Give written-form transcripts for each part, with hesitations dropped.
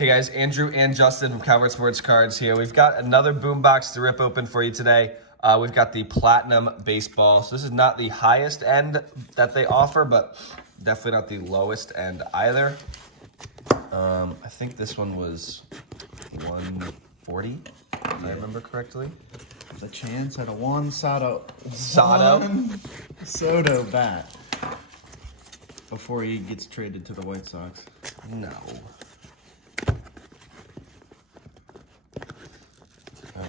Hey guys, Andrew and Justin from Cowboy Sports Cards here. We've got another boombox to rip open for you today. We've got the Platinum Baseball. So this is not the highest end that they offer, but definitely not the lowest end either. I think this one was $140, if I remember correctly. The chance at a Juan Soto bat before he gets traded to the White Sox. No.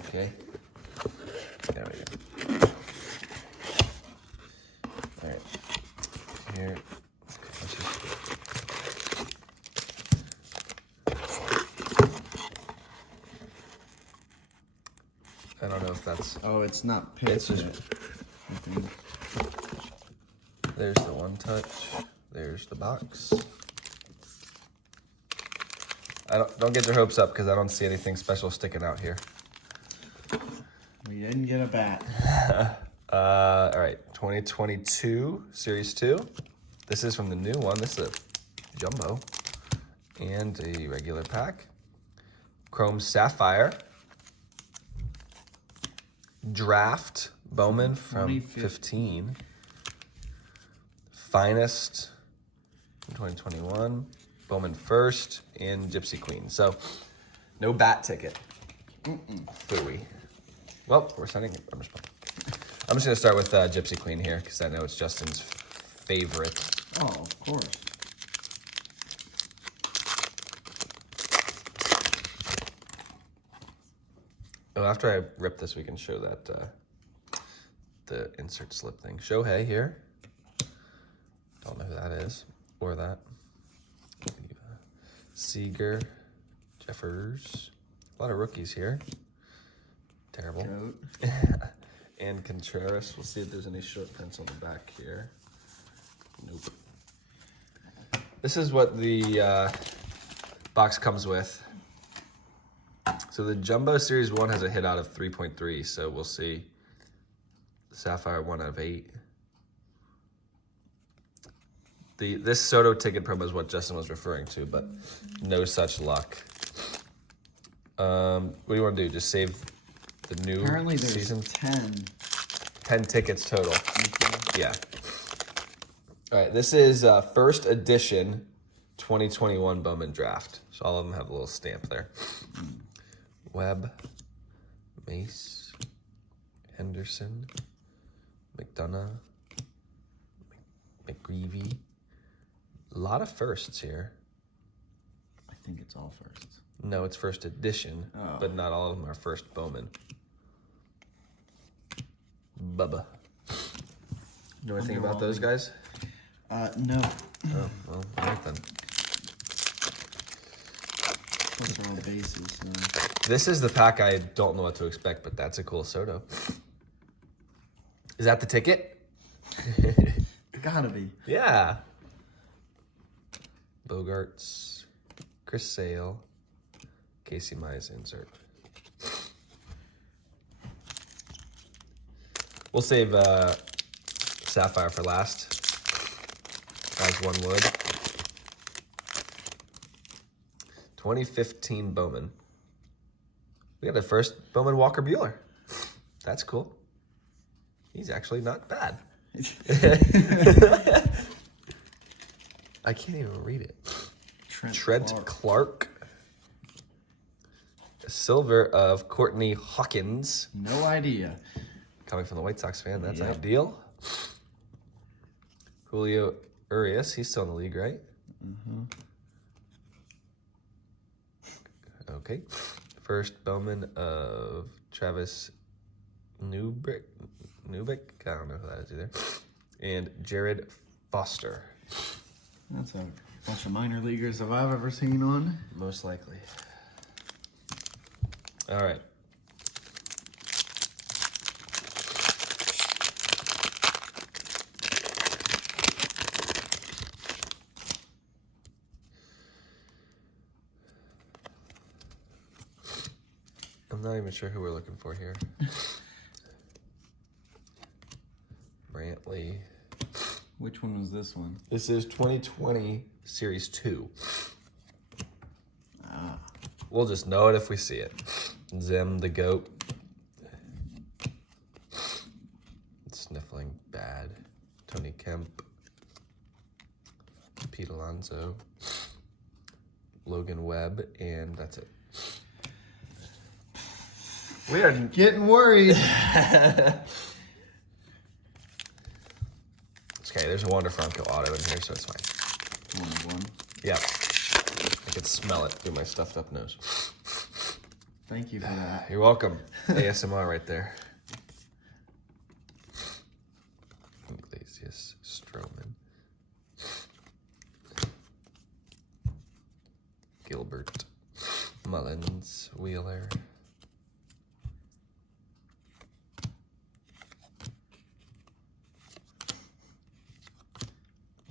Okay. There we go. All right. Here. Let's just I don't know if that's... Oh, it's not pitched. It's just... I think. There's the one touch. There's the box. Don't get your hopes up because I don't see anything special sticking out here. We didn't get a bat. All right, 2022 Series 2. This is from the new one. This is a jumbo and a regular pack. Chrome Sapphire. Draft Bowman from 2015. Finest from 2021. Bowman First and Gypsy Queen. So, no bat ticket. Phooey. Well, we're sending it. I'm just going to start with Gypsy Queen here because I know it's Justin's favorite. Oh, of course. Oh, after I rip this, we can show that the insert slip thing. Shohei here. Don't know who that is or that. Seager, Jeffers. A lot of rookies here. Terrible. And Contreras. We'll see if there's any short prints on the back here. Nope. This is what the box comes with. So the Jumbo Series 1 has a hit out of 3.3, so we'll see. Sapphire 1 out of 8. This Soto ticket promo is what Justin was referring to, but no such luck. What do you want to do? Just save the new Apparently there's season? 10 tickets total. Yeah. All right, this is first edition 2021 Bowman Draft. So all of them have a little stamp there. Webb, Mace, Henderson, McDonough, McGreevy. A lot of firsts here. I think it's all firsts. No, it's first edition, but not all of them are first Bowman. Bubba. Know anything about those guys? No. Oh, well, all right then. Those are all bases. So. This is the pack I don't know what to expect, but that's a cool Soto. Is that the ticket? Gotta be. Yeah. Bogarts, Chris Sale, Casey Mize insert. We'll save Sapphire for last, as one would. 2015 Bowman. We got the first Bowman Walker Buehler. That's cool. He's actually not bad. I can't even read it. Trent Clark. Silver of Courtney Hawkins. No idea. Coming from the White Sox fan, that's ideal. Julio Urias, he's still in the league, right? Mm-hmm. Okay. First Bowman of Travis Newbrick. I don't know who that is either. And Jared Foster. That's a bunch of minor leaguers that I've ever seen on. Most likely. All right. I'm not even sure who we're looking for here. Brantley. Which one was this one? This is 2020 Series 2. Ah. We'll just know it if we see it. Zim, the goat. Sniffling bad. Tony Kemp. Pete Alonso. Logan Webb, and that's it. We are getting worried. Okay, there's a Wander Franco auto in here, so it's fine. 1-1. Yeah. I can smell it through my stuffed up nose. Thank you for that. You're welcome. ASMR right there. Iglesias, Stroman. Gilbert. Mullins, Wheeler.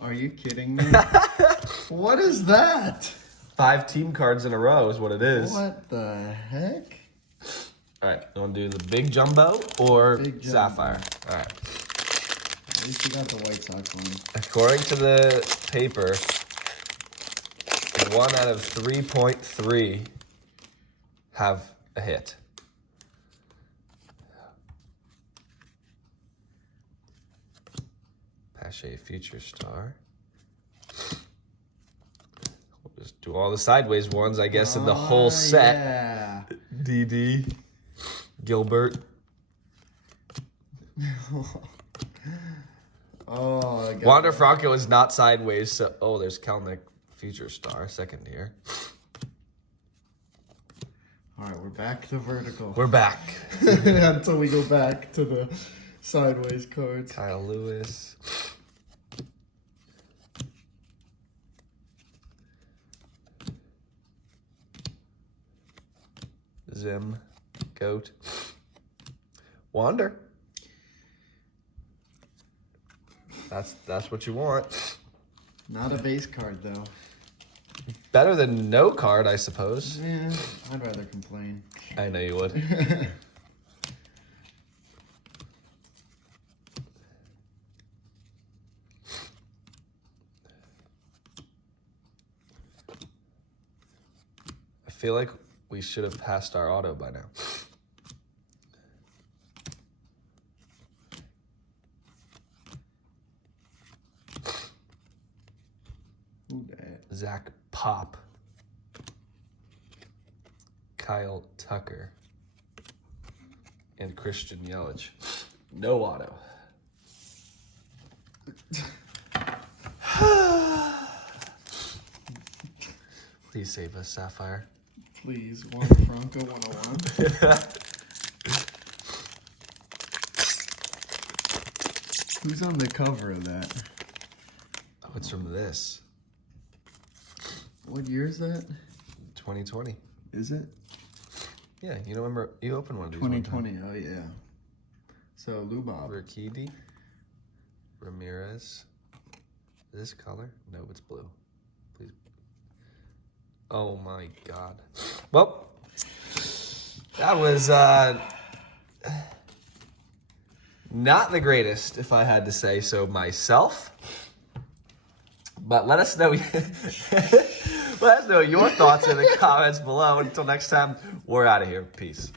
Are you kidding me? What is that? 5 team cards in a row is what it is. What the heck? All right, you want to do the big jumbo or Big jumbo. sapphire? All right. At least you got the White Sox one. According to the paper, 1 out of 3.3 have a hit. Pache Future Star. We'll just do all the sideways ones, I guess, in the whole set. Yeah. DD. Gilbert. Oh, I got Wander Franco is not sideways, so... Oh, there's Kelnick Future Star, second year. All right, we're back to vertical. We're back. Until we go back to the sideways cards. Kyle Lewis. Zim. Goat. Wander. That's what you want. Not a base card, though. Better than no card, I suppose. Yeah, I'd rather complain. I know you would. I feel like we should have passed our auto by now. Who dat? Zach Pop. Kyle Tucker. And Christian Yelich. No auto. Please save us, Sapphire. Please, Wander Franco 101. Who's on the cover of that? Oh, it's from this. What year is that? 2020. Is it? Yeah, you remember, you opened one of these one time. 2020, oh yeah. So, Lubob. Urquidy. Ramirez. Is this color? No, it's blue. Please. Oh my God. Well, that was not the greatest, if I had to say so myself. But let us know let us know your thoughts in the comments below. Until next time, we're out of here. Peace.